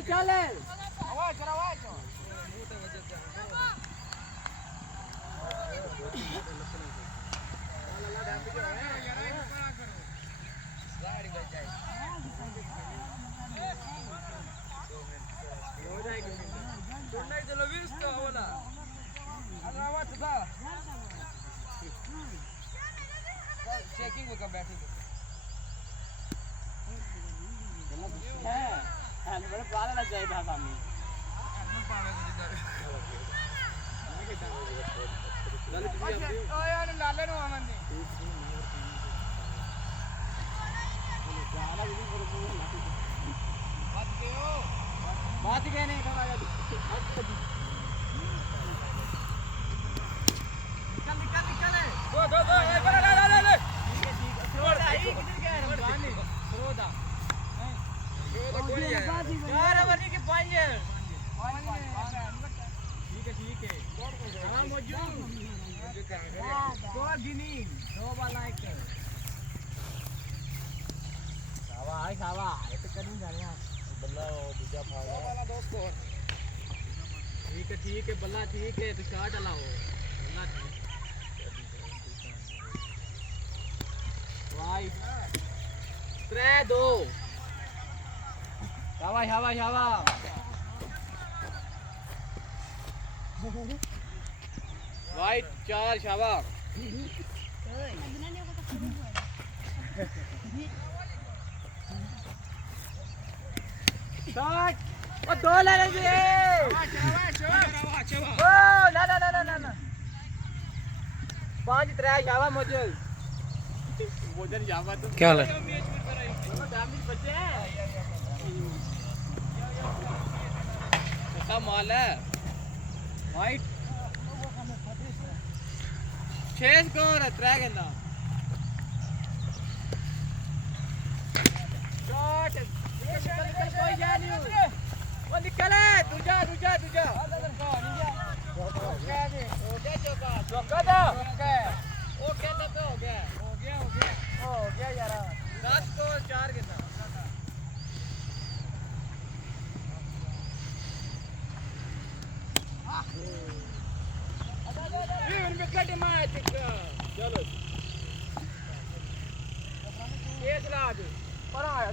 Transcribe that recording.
चल आवाज कर आवाज चेकिंग को कब बैठे है बड़े पाले लग जाए था सामने ओ यार नाले नु आमंदी बात गए नहीं खड़ा जा निकल दो ए ले छोड़ आई किधर गया रमजान ने रोदा यार वरनी के पाई है ठीक है हां मौजूद दो गिनी दो वाला एक खावा ये तो करूं जाने बल्ला दूसरा फाड़ा वाला दोस्त को ठीक है बल्ला ठीक है तो शॉट अला हो बल्ला ठीक वाई 3-2 हवा वाइट 4 शाबा शॉट ओ 2 ले लीजिए ओ ना 5-3 शाबा मौजूद क्या हाल है? माल है वाइट 6 स्कोर है 3 गेंदा शॉट कोई जा नहीं वो निकले दूजा ओके तब तो हो गया यार 10 स्कोर 4 गेंदा चलो ये चला आज पर आया